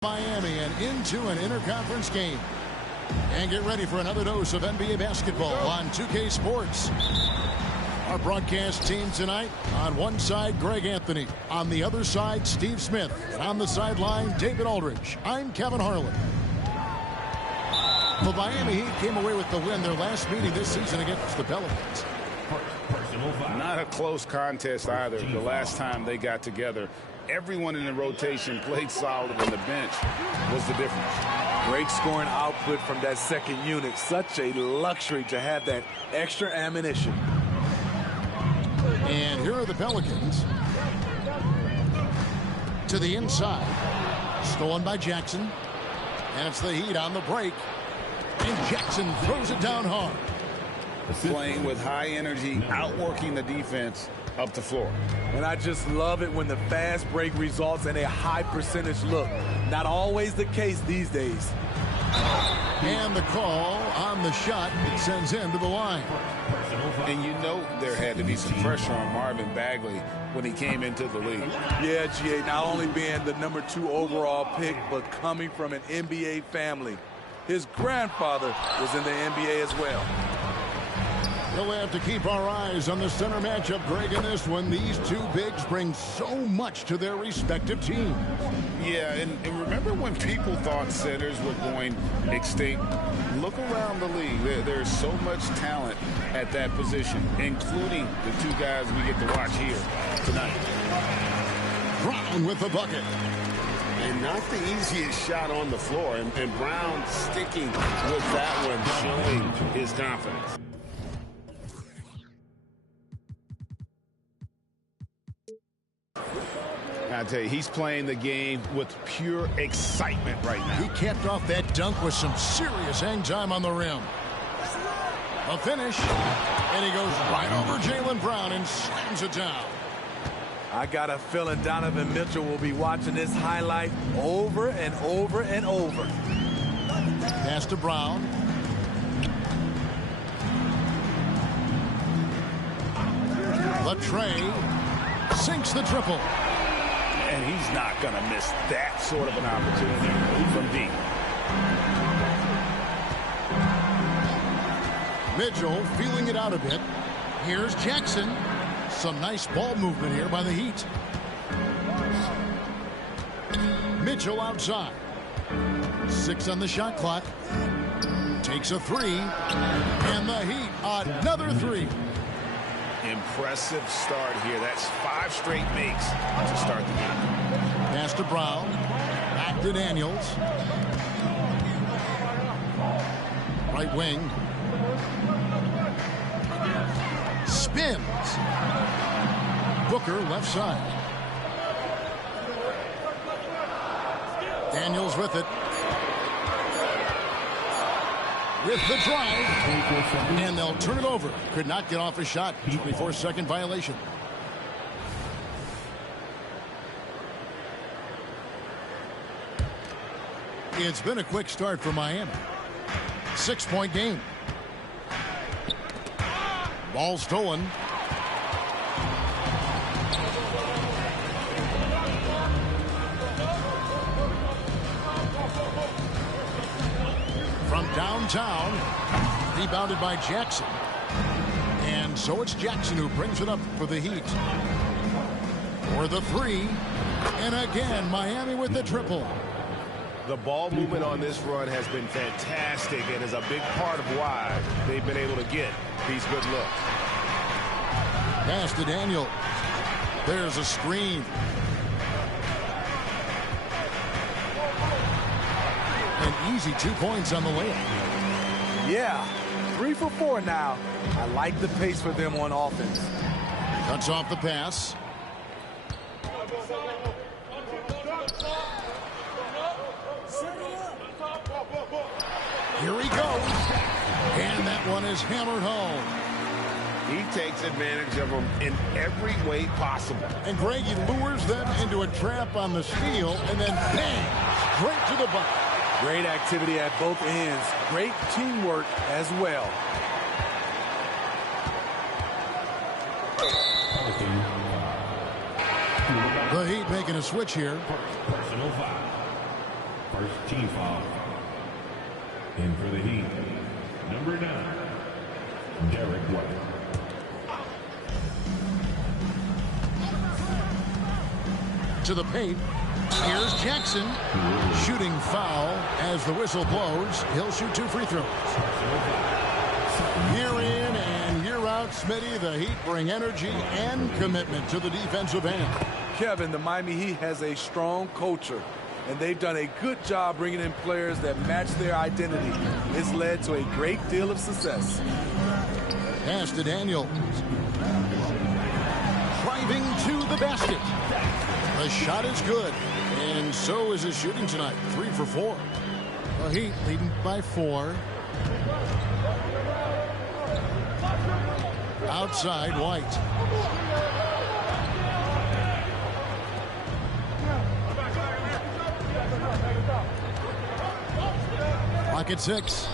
Miami and into an interconference game. And get ready for another dose of NBA basketball on 2K Sports. Our broadcast team tonight, on one side, Greg Anthony. On the other side, Steve Smith. And on the sideline, David Aldridge. I'm Kevin Harlan. The Miami Heat came away with the win their last meeting this season against the Pelicans. Not a close contest either. The last time they got together, everyone in the rotation played solid, and the bench was the difference. Great scoring output from that second unit. Such a luxury to have that extra ammunition. And here are the Pelicans. To the inside. Stolen by Jackson. And it's the Heat on the break. And Jackson throws it down hard. Playing with high energy, outworking the defense up the floor. And I just love it when the fast break results in a high percentage look. Not always the case these days. And the call on the shot, it sends him to the line. And you know there had to be some pressure on Marvin Bagley when he came into the league. Yeah, GA, not only being the #2 overall pick, but coming from an NBA family. His grandfather was in the NBA as well. We'll have to keep our eyes on the center matchup, Greg, in this one. These two bigs bring so much to their respective teams. Yeah, and remember when people thought centers were going extinct? Look around the league. There's so much talent at that position, including the two guys we get to watch here tonight. Brown with the bucket. And not the easiest shot on the floor. And Brown sticking with that one, showing his confidence. I tell you, he's playing the game with pure excitement right now. He capped off that dunk with some serious hang time on the rim. A finish, and he goes right over Jaylen Brown and slams it down. I got a feeling Donovan Mitchell will be watching this highlight over and over and over. Pass to Brown. Latrey sinks the triple. And he's not going to miss that sort of an opportunity from deep. Mitchell feeling it out a bit. Here's Jackson. Some nice ball movement here by the Heat. Mitchell outside. 6 on the shot clock. Takes a 3. And the Heat, another 3. Impressive start here. That's 5 straight makes to start the game. Pass to Brown. Back to Daniels. Right wing. Spins. Booker left side. Daniels with it. With the drive. And they'll turn it over. Could not get off a shot. 24-second violation. It's been a quick start for Miami. 6-point game. Ball stolen. From downtown, rebounded by Jackson. And so it's Jackson who brings it up for the Heat. For the 3. And again, Miami with the triple. The ball movement on this run has been fantastic and is a big part of why they've been able to get these good looks. Pass to Daniel. There's a screen. An easy 2 points on the layup. Yeah, 3 for 4 now. I like the pace for them on offense. Cuts off the pass. Here he goes. And that one is hammered home. He takes advantage of them in every way possible. And Greg, he lures them into a trap on the steal and then bang, straight to the bucket. Great activity at both ends. Great teamwork as well. The Heat making a switch here. Personal foul. First team foul. In for the Heat, number 9, Derek White. To the paint. Here's Jackson. Shooting foul as the whistle blows. He'll shoot 2 free throws. Year in and year out, Smitty, the Heat bring energy and commitment to the defensive end. Kevin, the Miami Heat has a strong culture, and they've done a good job bringing in players that match their identity. It's led to a great deal of success. Pass to Daniel. Driving to the basket. The shot is good, and so is his shooting tonight. 3 for 4. The Heat leading by 4. Outside, White. Clock at 6.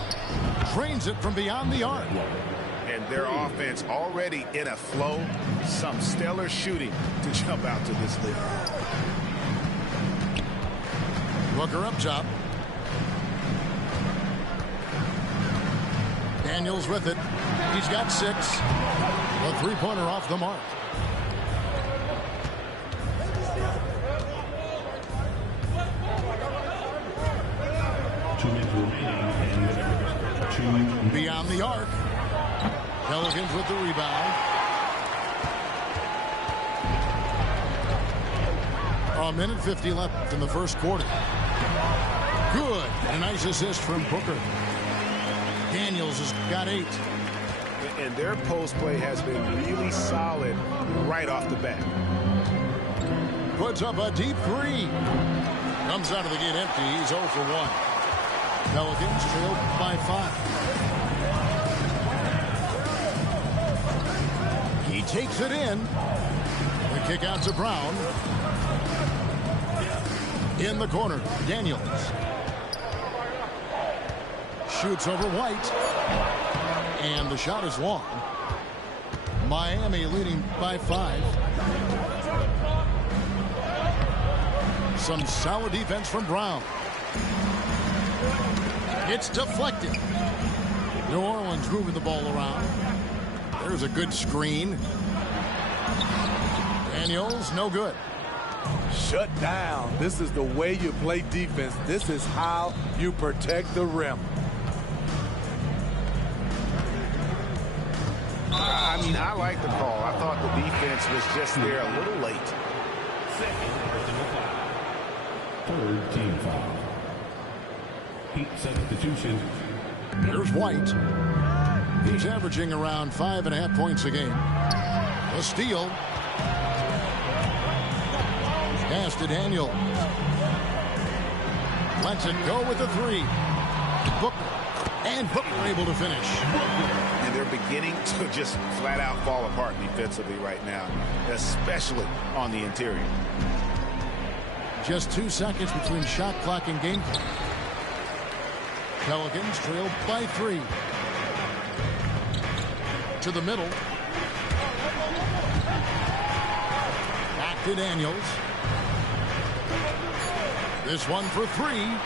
Trains it from beyond the arc. And their offense already in a flow. Some stellar shooting to jump out to this lead. Booker up top. Daniels with it. He's got 6. A 3-pointer off the mark. Beyond the arc. Pelicans with the rebound. A minute 50 left in the first quarter. Good. A nice assist from Booker. Daniels has got 8. And their post play has been really solid right off the bat. Puts up a deep 3. Comes out of the gate empty. He's 0 for 1. Pelicans trailed by 5. He takes it in. The kick out to Brown. In the corner, Daniels. Shoots over White. And the shot is long. Miami leading by 5. Some solid defense from Brown. It's deflected. New Orleans moving the ball around. There's a good screen. Daniels, no good. Shut down. This is the way you play defense. This is how you protect the rim. I mean, I like the call. I thought the defense was just there a little late. Second personal foul. Third team foul. Heat substitution. There's White. He's averaging around 5.5 points a game. A steal. Pass to Daniel. Lets it go with the 3. Booker. And Booker able to finish. And they're beginning to just flat out fall apart defensively right now, especially on the interior. Just 2 seconds between shot clock and game clock. Pelicans trailed by 3. To the middle. Back to Daniels. This one for 3.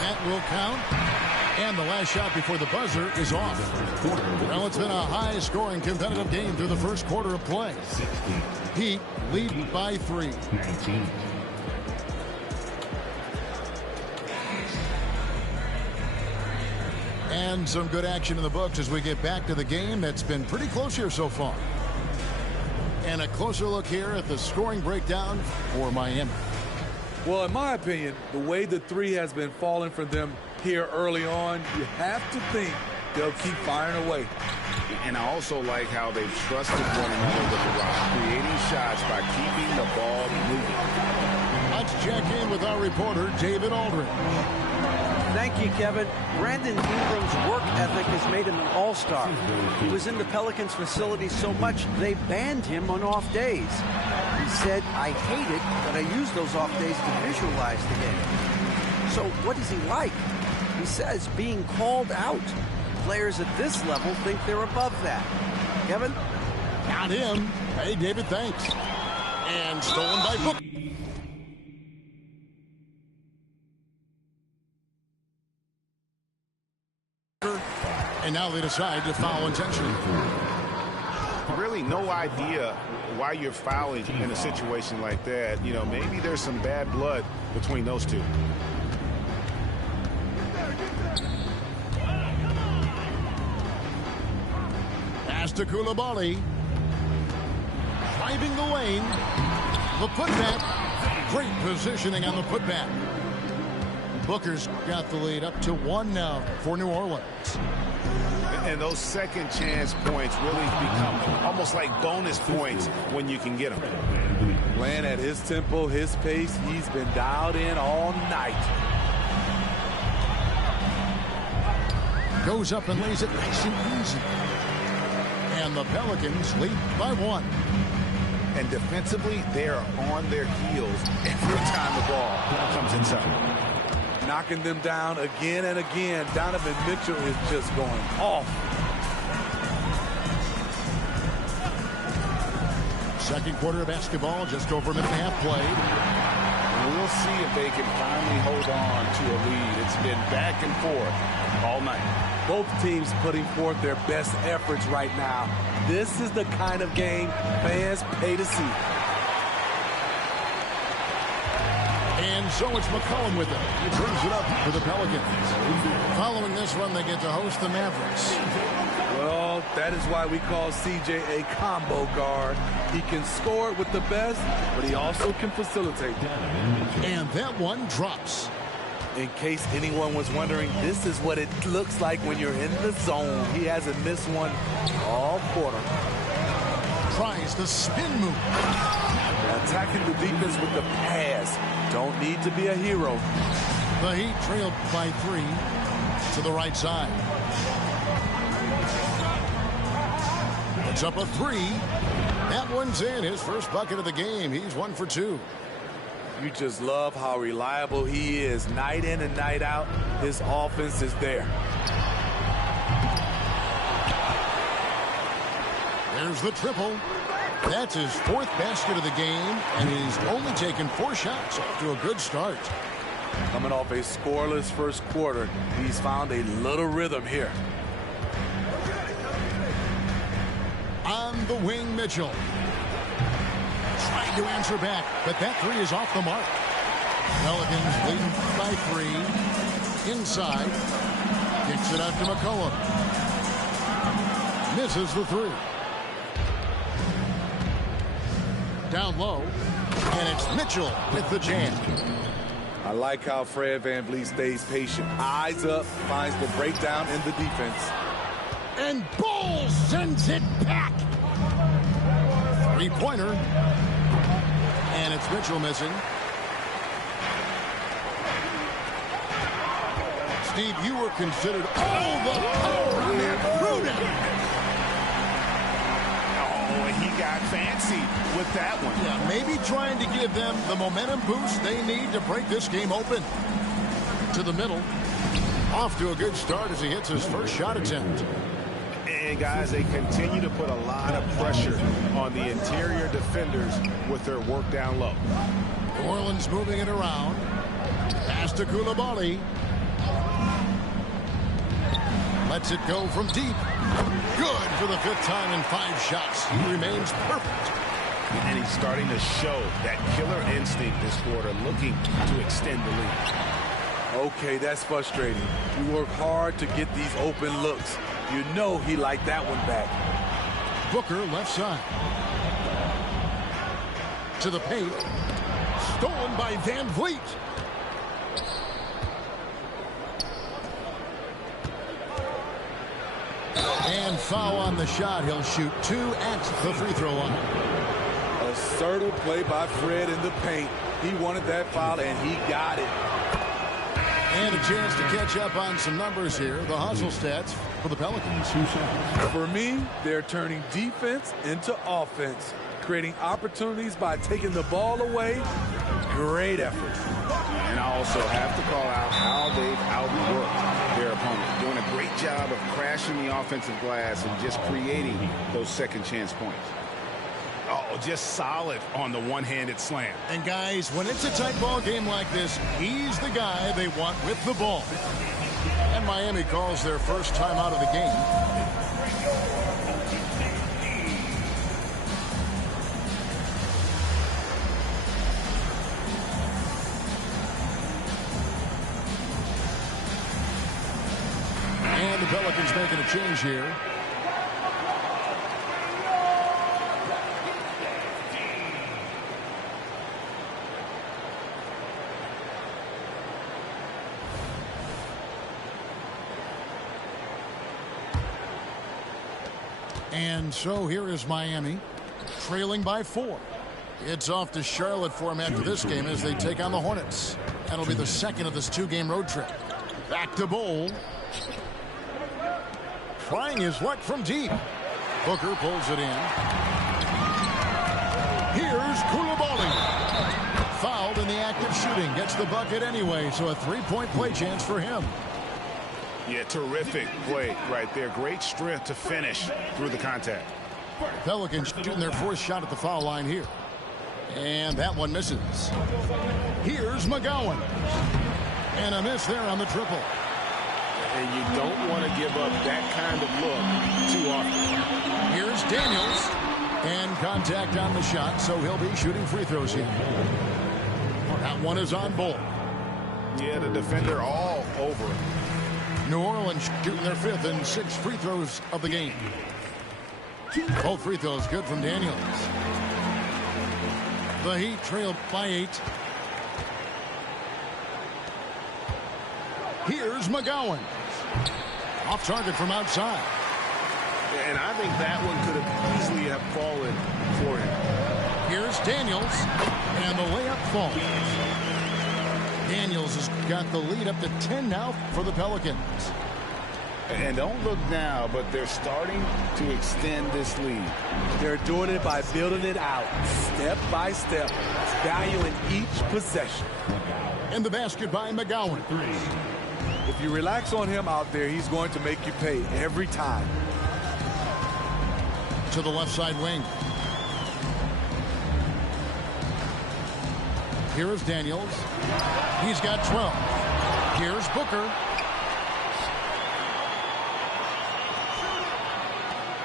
That will count. And the last shot before the buzzer is off. Well, it's been a high-scoring competitive game through the first quarter of play. Heat lead by 3. 19. And some good action in the books as we get back to the game that's been pretty close here so far. And a closer look here at the scoring breakdown for Miami. Well, in my opinion, the way the three has been falling for them here early on, you have to think they'll keep firing away. And I also like how they've trusted one another with the rock, creating shots by keeping the ball moving. Let's check in with our reporter, David Aldridge. Thank you, Kevin. Brandon Ingram's work ethic has made him an all-star. He was in the Pelicans facility so much they banned him on off days. He said, "I hate it, but I use those off days to visualize the game." So what is he like? He says being called out. Players at this level think they're above that. Kevin? Not him. Hey, David, thanks. And stolen by Booker. And now they decide to foul intentionally. Really no idea why you're fouling in a situation like that. You know, maybe there's some bad blood between those two. Pass to Coulibaly. Driving the lane. The putback. Great positioning on the putback. Booker's got the lead up to 1 now for New Orleans. And those second chance points really become almost like bonus points when you can get them. Playing at his tempo, his pace, he's been dialed in all night. Goes up and lays it nice and easy. And the Pelicans lead by 1. And defensively, they are on their heels every time the ball comes inside. Knocking them down again and again. Donovan Mitchell is just going off. Second quarter of basketball, just over a minute and a half played. We'll see if they can finally hold on to a lead. It's been back and forth all night. Both teams putting forth their best efforts right now. This is the kind of game fans pay to see. And so it's McCollum with it. He brings it up for the Pelicans. Following this run, they get to host the Mavericks. Well, that is why we call CJ a combo guard. He can score with the best, but he also can facilitate. And that one drops. In case anyone was wondering, this is what it looks like when you're in the zone. He hasn't missed one all quarter. Tries the spin move. Attacking the defense with the pass. Don't need to be a hero. The Heat trailed by 3 to the right side. It's up a 3. That one's in. His first bucket of the game. He's 1 for 2. You just love how reliable he is. Night in and night out, his offense is there. There's the triple. That's his 4th basket of the game, and he's only taken 4 shots after a good start. Coming off a scoreless first quarter, he's found a little rhythm here. On the wing, Mitchell. Trying to answer back, but that 3 is off the mark. Pelicans leading by 3. Inside. Kicks it out to McCollum. Misses the 3. Down low, and it's Mitchell with the jam. I like how Fred VanVleet stays patient. Eyes up, finds the breakdown in the defense. And Bull sends it back. 3-pointer. And it's Mitchell missing. Steve, you were considered all the power on that Pruden. He got fancy with that one. Yeah, maybe trying to give them the momentum boost they need to break this game open. To the middle. Off to a good start as he hits his first shot attempt. And guys, they continue to put a lot of pressure on the interior defenders with their work down low. New Orleans moving it around. Pass to Coulibaly. Lets it go from deep. Good for the 5th time in 5 shots. He remains perfect. And he's starting to show that killer instinct this quarter, looking to extend the lead. Okay, that's frustrating. We work hard to get these open looks. You know he liked that one back. Booker left side. To the paint. Stolen by Van Vliet. And foul on the shot. He'll shoot 2 at the free throw line. Assertive play by Fred in the paint. He wanted that foul, and he got it. And a chance to catch up on some numbers here. The hustle stats for the Pelicans. For me, they're turning defense into offense, creating opportunities by taking the ball away. Great effort. And I also have to call out how they've outworked their opponent. Doing a great job of crashing the offensive glass and just creating those second chance points. Oh, just solid on the one-handed slam. And guys, when it's a tight ball game like this, he's the guy they want with the ball. And Miami calls their first time out of the game. And the Pelicans making a change here. And so here is Miami, trailing by 4. It's off to Charlotte for him after this game as they take on the Hornets. That'll be the second of this 2-game road trip. Back to Bol. Trying his luck from deep. Booker pulls it in. Here's Coulibaly. Fouled in the act of shooting. Gets the bucket anyway, so a 3-point play chance for him. Yeah, terrific play right there. Great strength to finish through the contact. Pelicans shooting their 4th shot at the foul line here. And that one misses. Here's McGowan. And a miss there on the triple. And you don't want to give up that kind of look too often. Here's Daniels. And contact on the shot, so he'll be shooting free throws here. That one is on Bol. Yeah, the defender all over it. New Orleans shooting their 5th and 6th free throws of the game. Both free throws good from Daniels. The Heat trail by 8. Here's McGowan. Off target from outside. And I think that one could have easily have fallen for him. Here's Daniels. And the layup falls. Daniels has got the lead up to 10 now for the Pelicans. And don't look now, but they're starting to extend this lead. They're doing it by building it out, step by step, valuing each possession. And the basket by McGowan. If you relax on him out there, he's going to make you pay every time. To the left side wing. Here is Daniels. He's got 12. Here's Booker.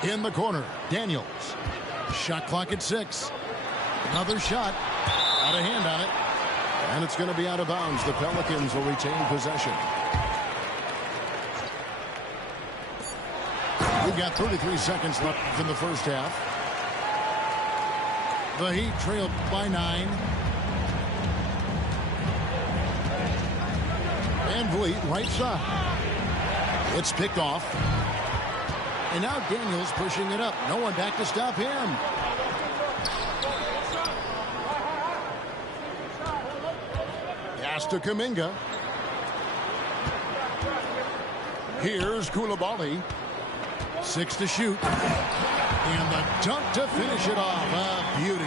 In the corner, Daniels. Shot clock at 6. Another shot. Got a hand on it. And it's going to be out of bounds. The Pelicans will retain possession. We've got 33 seconds left in the first half. The Heat trailed by 9. Van Vliet, right side. It's picked off. And now Daniels pushing it up. No one back to stop him. Pass to Kuminga. Here's Coulibaly. 6 to shoot. And the dunk to finish it off. A beauty.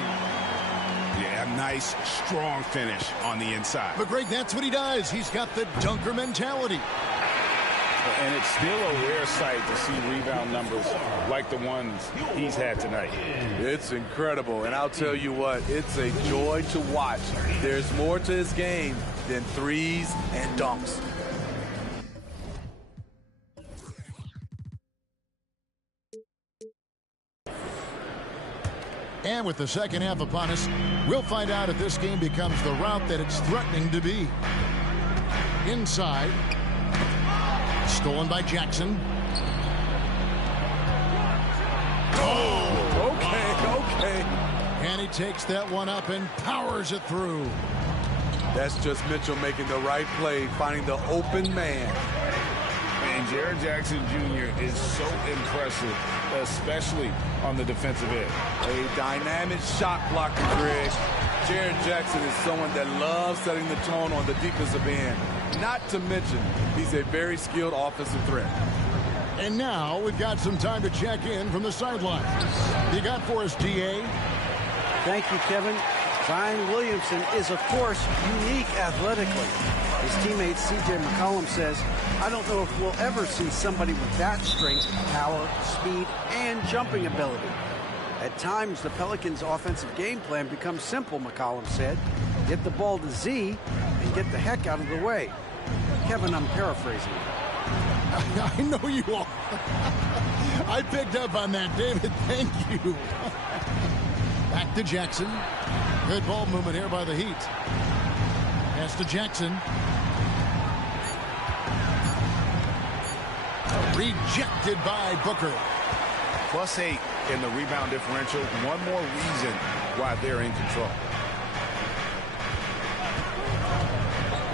Yeah, nice, strong finish on the inside. But Greg, that's what he does. He's got the dunker mentality. And it's still a rare sight to see rebound numbers like the ones he's had tonight. It's incredible, and I'll tell you what, it's a joy to watch. There's more to his game than threes and dunks. And with the second half upon us, we'll find out if this game becomes the route that it's threatening to be. Inside. Stolen by Jackson. Oh, okay. And he takes that one up and powers it through. That's just Mitchell making the right play, finding the open man. And Jaren Jackson Jr. is so impressive, especially on the defensive end. A dynamic shot blocker, Greg. Jaren Jackson is someone that loves setting the tone on the defensive end. Not to mention, he's a very skilled offensive threat. And now we've got some time to check in from the sidelines. You got for us, DA? Thank you, Kevin. Zion Williamson is, of course, unique athletically. His teammate C.J. McCollum says, I don't know if we'll ever see somebody with that strength, power, speed, and jumping ability. At times, the Pelicans' offensive game plan becomes simple, McCollum said. Get the ball to Z and get the heck out of the way. Kevin, I'm paraphrasing. I know you are. I picked up on that, David. Thank you. Back to Jackson. Good ball movement here by the Heat. Pass to Jackson. Rejected by Booker. +8 in the rebound differential. One more reason why they're in control.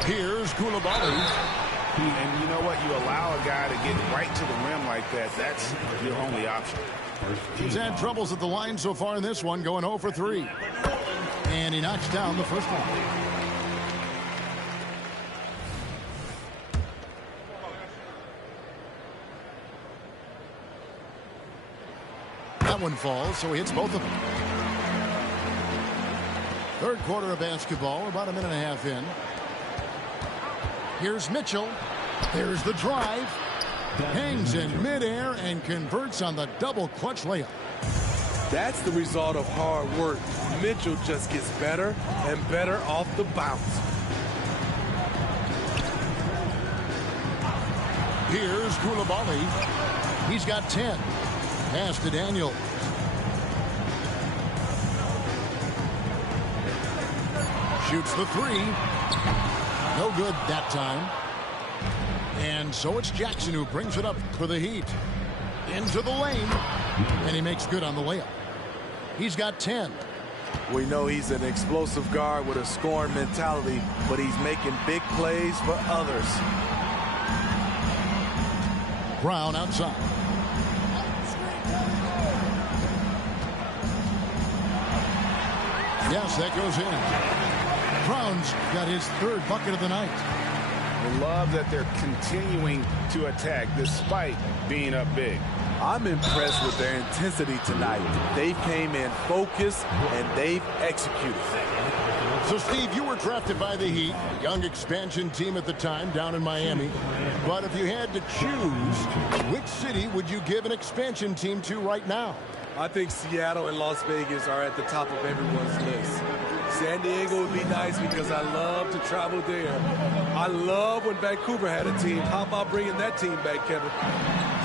Here's Coulibaly. And you know what? You allow a guy to get right to the rim like that. That's your only option. He's had troubles at the line so far in this one, going 0 for 3. And he knocks down the first one. That one falls, so he hits both of them. Third quarter of basketball, about a minute and a half in. Here's Mitchell. There's the drive. Hangs in midair and converts on the double clutch layup. That's the result of hard work. Mitchell just gets better and better off the bounce. Here's Coulibaly. He's got 10. Pass to Daniels. Shoots the 3. No good that time. And so it's Jackson who brings it up for the Heat. Into the lane. And he makes good on the layup. He's got 10. We know he's an explosive guard with a scoring mentality, but he's making big plays for others. Brown outside. Yes, that goes in. Brown's got his third bucket of the night. I love that they're continuing to attack despite being up big. I'm impressed with their intensity tonight. They came in focused and they've executed. So, Steve, you were drafted by the Heat, a young expansion team at the time down in Miami. But if you had to choose, which city would you give an expansion team to right now? I think Seattle and Las Vegas are at the top of everyone's list. San Diego would be nice because I love to travel there. I love when Vancouver had a team. How about bringing that team back, Kevin?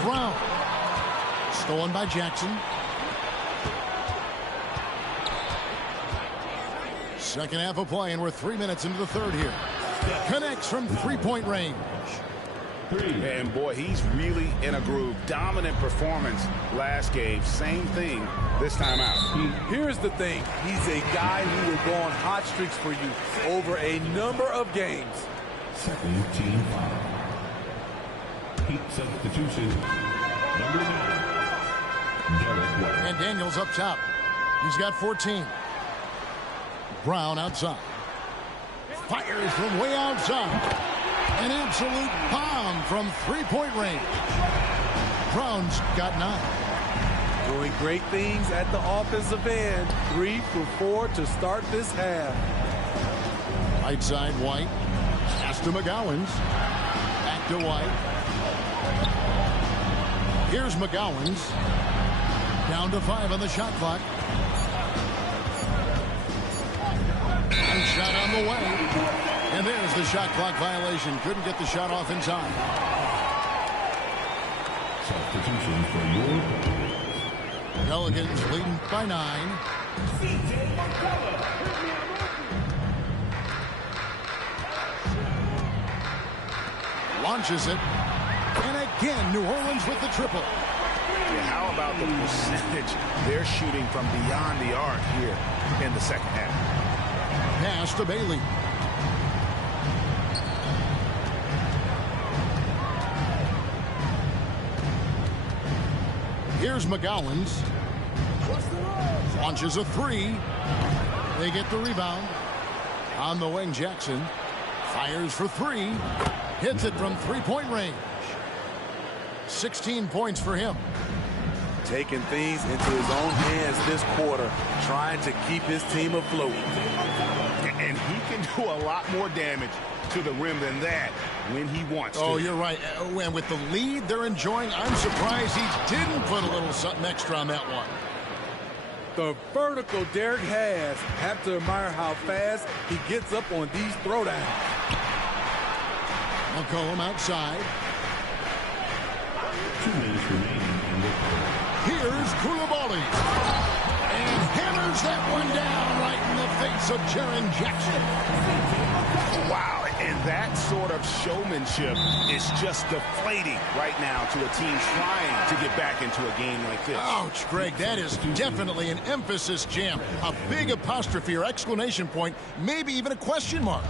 Brown. Stolen by Jackson. Second half of play, and we're 3 minutes into the third here. Connects from three-point range. And boy, he's really in a groove. Dominant performance last game. Same thing this time out. Here's the thing. He's a guy who will go on hot streaks for you over a number of games. Second team foul. Heat substitution. Number 9. Derek White. And Daniels up top. He's got 14. Brown outside. Fires from way outside. An absolute bomb from three-point range. Brown's got 9. Doing great things at the offensive end. 3 for 4 to start this half. Right side, White. Pass to McGowens. Back to White. Here's McGowens. Down to 5 on the shot clock. One shot on the way. And there's the shot clock violation. Couldn't get the shot off in time. Substitution for your Pelicans leading by 9. Launches it. And again, New Orleans with the triple. Yeah, how about the percentage they're shooting from beyond the arc here in the second half? Pass to Bailey. Here's McGowans. Launches a three. They get the rebound. On the wing, Jackson. Fires for three. Hits it from three-point range. 16 points for him. Taking things into his own hands this quarter, trying to keep his team afloat. And he can do a lot more damage to the rim than that when he wants to. Oh, you're right. And with the lead they're enjoying, I'm surprised he didn't put a little something extra on that one. The vertical Derek has. Have to admire how fast he gets up on these throwdowns. McCollum outside. 2 minutes remaining in the quarter. Here's Coulibaly. And hammers that one down right in the face of Jaren Jackson. Wow, and that sort of showmanship is just deflating right now to a team trying to get back into a game like this. Ouch, Greg, that is definitely an emphasis jam. A big apostrophe or exclamation point, maybe even a question mark.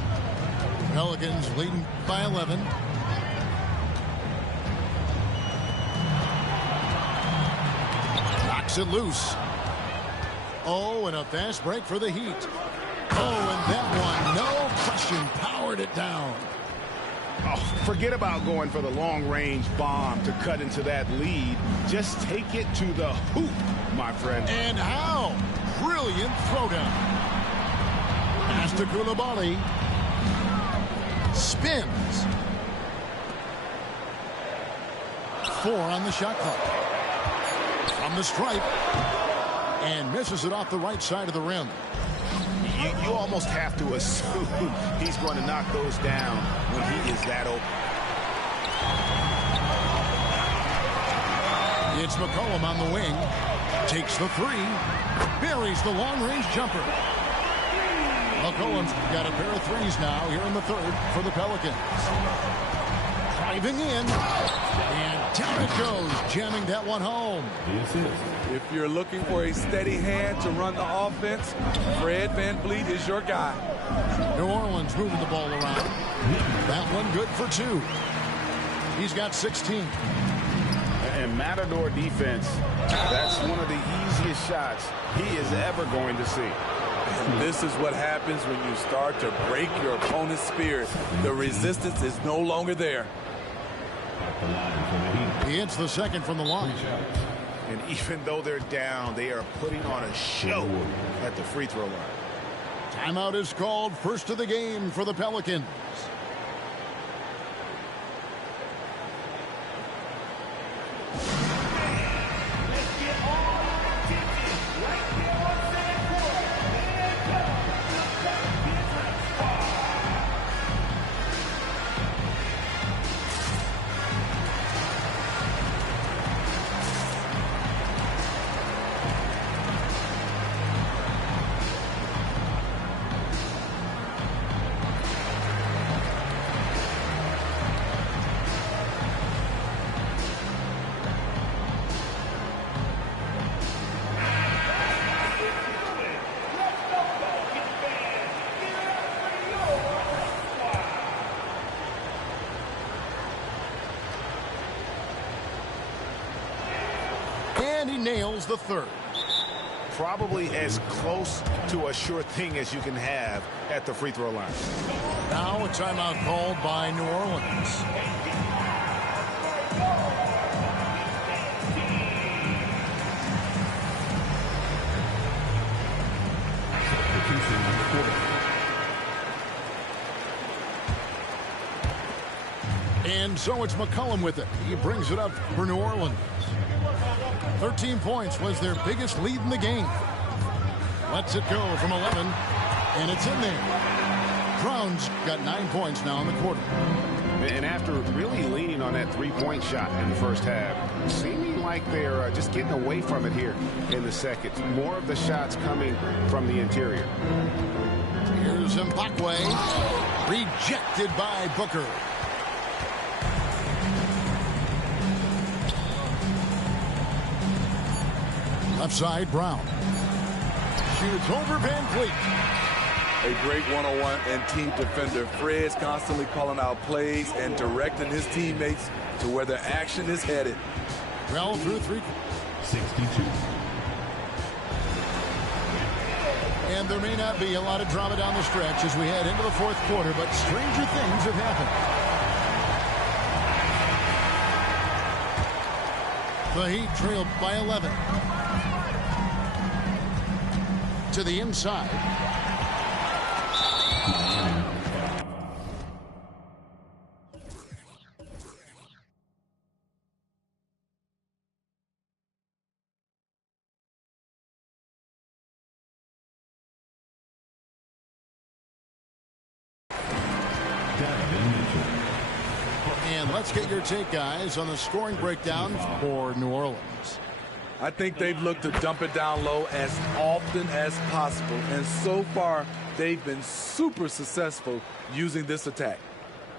Pelicans leading by 11. Knocks it loose. Oh, and a fast break for the Heat. Oh, and that one, no question, powered it down. Oh, forget about going for the long-range bomb to cut into that lead. Just take it to the hoop, my friend. And how? Brilliant throwdown. Pass to Coulibaly. Spins. 4 on the shot clock. From the stripe. And misses it off the right side of the rim. You almost have to assume he's going to knock those down when he is that open. It's McCollum on the wing. Takes the three. Buries the long-range jumper. McCollum's got a pair of threes now here in the third for the Pelicans. Driving in. And down it goes, jamming that one home. If you're looking for a steady hand to run the offense, Fred VanVleet is your guy. New Orleans moving the ball around. That one good for 2. He's got 16. And Matador defense, that's one of the easiest shots he is ever going to see. And this is what happens when you start to break your opponent's spirit. The resistance is no longer there. He hits the second from the line. And even though they're down, they are putting on a show at the free throw line. Timeout is called, first of the game for the Pelicans. And he nails the third. Probably as close to a sure thing as you can have at the free throw line. Now a timeout called by New Orleans. And so it's McCollum with it. He brings it up for New Orleans. 13 points was their biggest lead in the game. Lets it go from 11, and it's in there. Brown's got 9 points now in the quarter. And after really leaning on that three-point shot in the first half, seeming like they're just getting away from it here in the second. More of the shots coming from the interior. Here's Mbakwe. Rejected by Booker. Left side, Brown. Shoots over Van Fleet. A great one-on-one and team defender. Fred's constantly calling out plays and directing his teammates to where their action is headed. Well through 3. 62. And there may not be a lot of drama down the stretch as we head into the fourth quarter, but stranger things have happened. The Heat trailed by 11. To the inside. And let's get your take, guys, on the scoring breakdown for New Orleans. I think they've looked to dump it down low as often as possible. And so far, they've been super successful using this attack.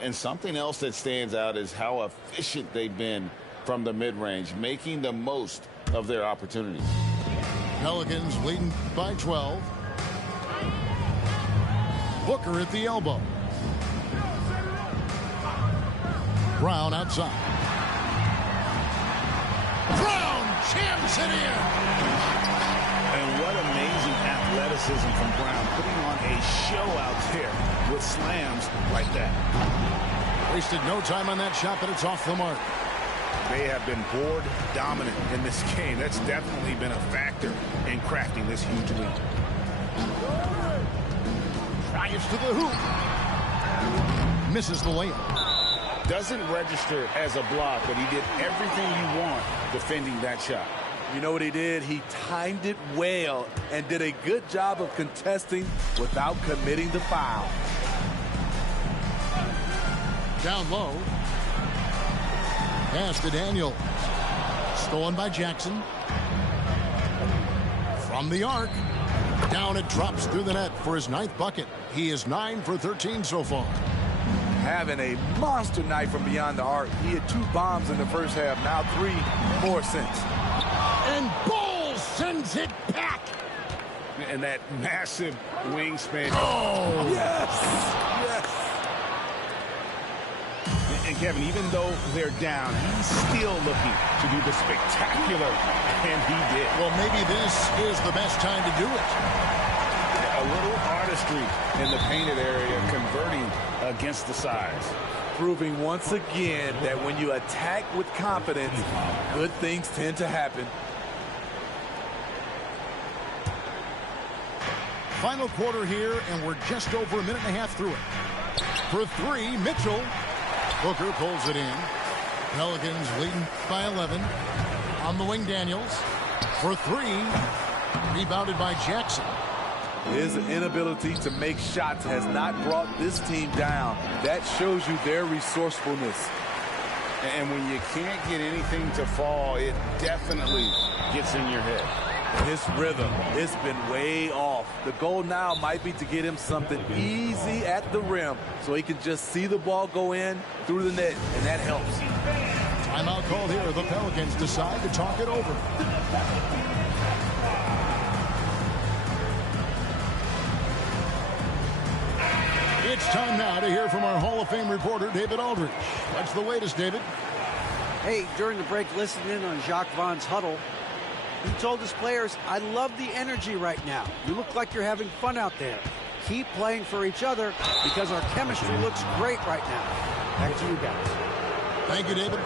And something else that stands out is how efficient they've been from the mid-range, making the most of their opportunities. Pelicans leading by 12. Booker at the elbow. Brown outside. Brown jams it in. And what amazing athleticism from Brown, putting on a show out there with slams like that. Wasted no time on that shot, but it's off the mark. They have been board dominant in this game. That's definitely been a factor in crafting this huge lead. Drives to the hoop. Misses the layup. Doesn't register as a block, but he did everything you want defending that shot. You know what he did? He timed it well and did a good job of contesting without committing the foul. Down low. Pass to Daniel. Stolen by Jackson. From the arc. Down it drops through the net for his 9th bucket. He is 9 for 13 so far. Having a monster night from beyond the arc. He had 2 bombs in the first half, now 3 more since. And Ball sends it back. And that massive wingspan. Oh! Yes! Yes! And Kevin, even though they're down, he's still looking to do the spectacular, and he did. Well, maybe this is the best time to do it. A little artistry in the painted area, converting against the size. Proving once again that when you attack with confidence, good things tend to happen. Final quarter here, and we're just over a minute and a half through it. For 3, Mitchell. Booker pulls it in. Pelicans leading by 11. On the wing, Daniels. For 3. Rebounded by Jackson. His inability to make shots has not brought this team down. That shows you their resourcefulness. And when you can't get anything to fall, it definitely gets in your head. His rhythm, it's been way off. The goal now might be to get him something easy at the rim so he can just see the ball go in through the net, and that helps. Timeout called here. The Pelicans decide to talk it over. It's time now to hear from our Hall of Fame reporter, David Aldridge. What's the latest, David? Hey, during the break, listening in on Jacques Vaughn's huddle, he told his players, I love the energy right now. You look like you're having fun out there. Keep playing for each other because our chemistry looks great right now. Back to you guys. Thank you, David.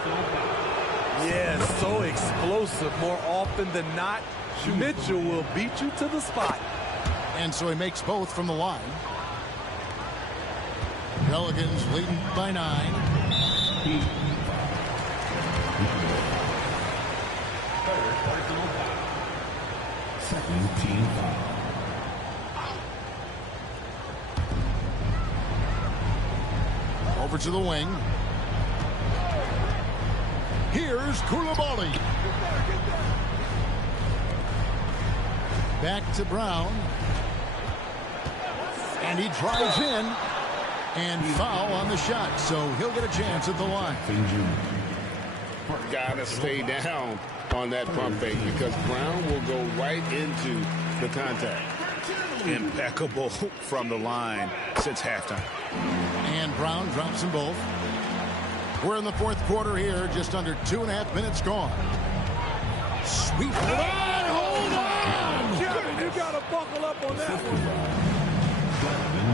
Yeah, so explosive. More often than not, Mitchell will beat you to the spot. And so he makes both from the line. Pelicans leading by 9. Second team foul. Over to the wing. Here's Coulibaly. Back to Brown. And he drives in. And foul on the shot, so he'll get a chance at the line. Gotta stay down on that pump fake because Brown will go right into the contact. Impeccable from the line since halftime. And Brown drops them both. We're in the fourth quarter here, just under 2.5 minutes gone. Sweep. Hold on! Kevin, you got to buckle up on that one.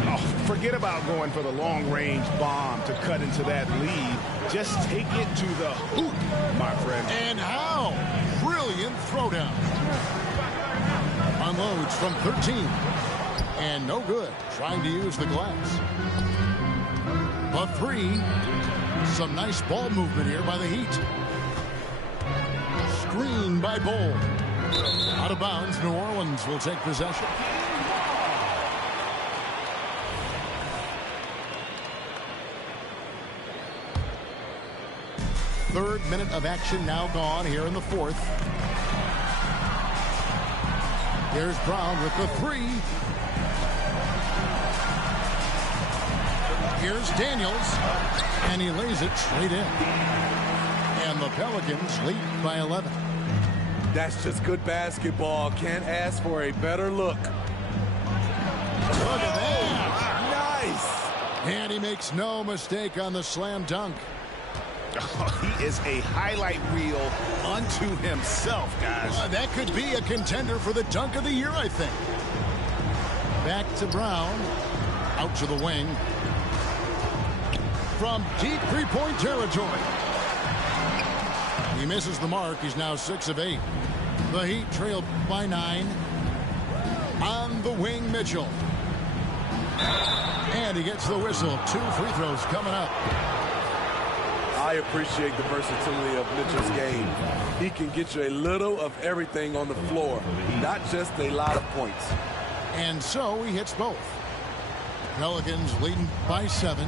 Oh, forget about going for the long-range bomb to cut into that lead. Just take it to the hoop, my friend. And how? Brilliant throwdown. Unloads from 13. And no good. Trying to use the glass. A three. Some nice ball movement here by the Heat. Screen by Bol. Out of bounds. New Orleans will take possession. Third minute of action now gone here in the fourth. Here's Brown with the three. Here's Daniels, and he lays it straight in. And the Pelicans lead by 11. That's just good basketball. Can't ask for a better look. Look at that. Nice. And he makes no mistake on the slam dunk. Oh, he is a highlight reel unto himself, guys. That could be a contender for the dunk of the year, I think. Back to Brown. Out to the wing. From deep three-point territory. He misses the mark. He's now 6 of 8. The Heat trailed by 9. On the wing, Mitchell. And he gets the whistle. 2 free throws coming up. I appreciate the versatility of Mitchell's game. He can get you a little of everything on the floor, not just a lot of points. And so he hits both. Pelicans leading by 7.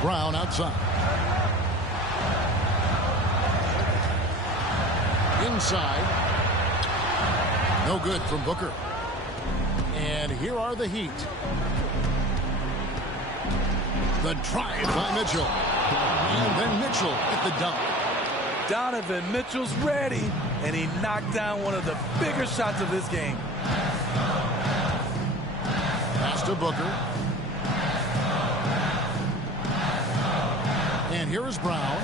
Brown outside. Inside. No good from Booker. And here are the Heat. The drive by Mitchell. And then Mitchell at the dunk. Donovan Mitchell's ready, and he knocked down one of the bigger shots of this game. Pass to Booker. And here is Brown.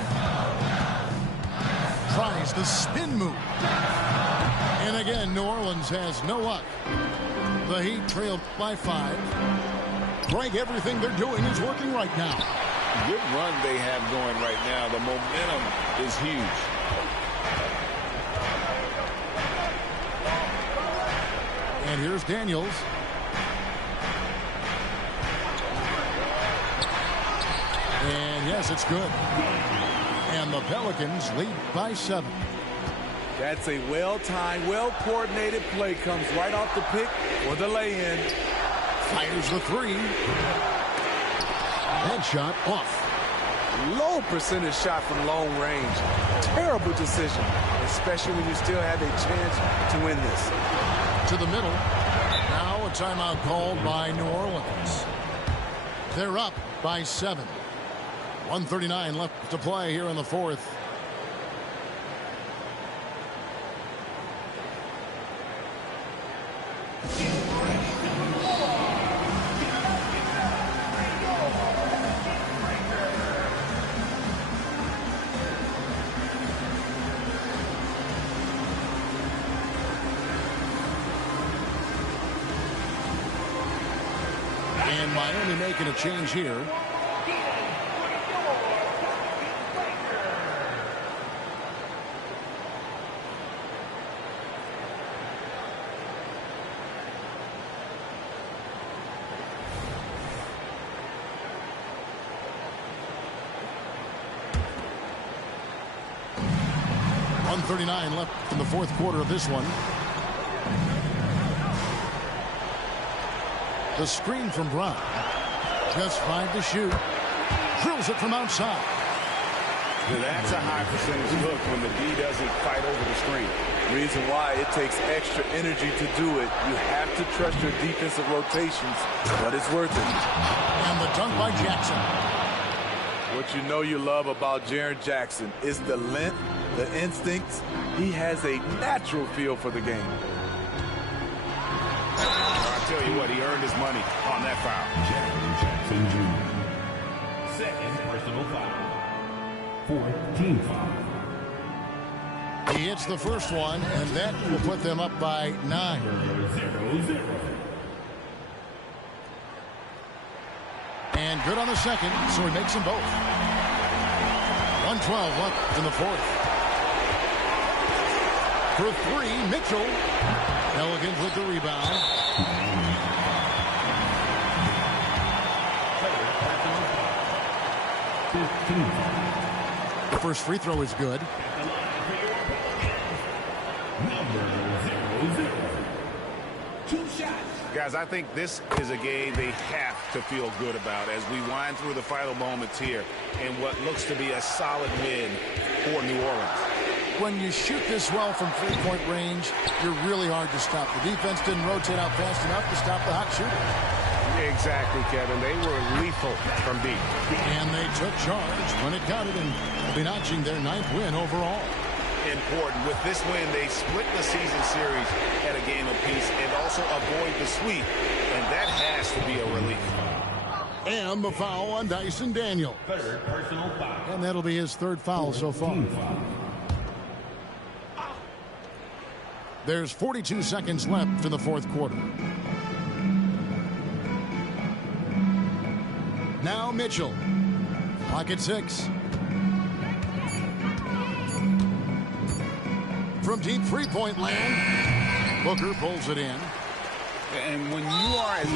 Tries the spin move. And again, New Orleans has no luck. The Heat trailed by 5. Greg, everything they're doing is working right now. Good run they have going right now. The momentum is huge. And here's Daniels. And yes, it's good. And the Pelicans lead by 7. That's a well-timed, well-coordinated play. Comes right off the pick or the lay-in. Fires the three. Headshot off. Low percentage shot from long range. Terrible decision, especially when you still have a chance to win this. To the middle. Now a timeout called by New Orleans. They're up by 7. 1:39 left to play here in the fourth. And Miami making a change here. .139 left in the fourth quarter of this one. The screen from Brown. Just 5 to shoot. Drills it from outside. Now that's a high percentage look when the D doesn't fight over the screen. Reason why it takes extra energy to do it. You have to trust your defensive rotations, but it's worth it. And the dunk by Jackson. What you know you love about Jaren Jackson is the length, the instincts. He has a natural feel for the game. I tell you what, he earned his money on that foul. Jaren Jackson Jr. Second personal foul. Fourth team foul. He hits the first one, and that will put them up by 9. 0-0. And good on the second, so he makes them both. 1:12 left in the fourth. For 3, Mitchell. Pelicans with the rebound. The first free throw is good. Number 0-0. 2 shots. Guys, I think this is a game they have to feel good about as we wind through the final moments here in what looks to be a solid win for New Orleans. When you shoot this well from three-point range, you're really hard to stop. The defense didn't rotate out fast enough to stop the hot shooter. Exactly, Kevin. They were lethal from deep. And they took charge when it counted and will be notching their 9th win overall. Important. With this win, they split the season series at a game apiece and also avoid the sweep, and that has to be a relief. And the foul on Dyson Daniel. Third personal foul. And that'll be his 3rd foul so far. Team foul. There's 42 seconds left in the 4th quarter. Now Mitchell. Clock at 6. From deep three-point land, Booker pulls it in. And when you are as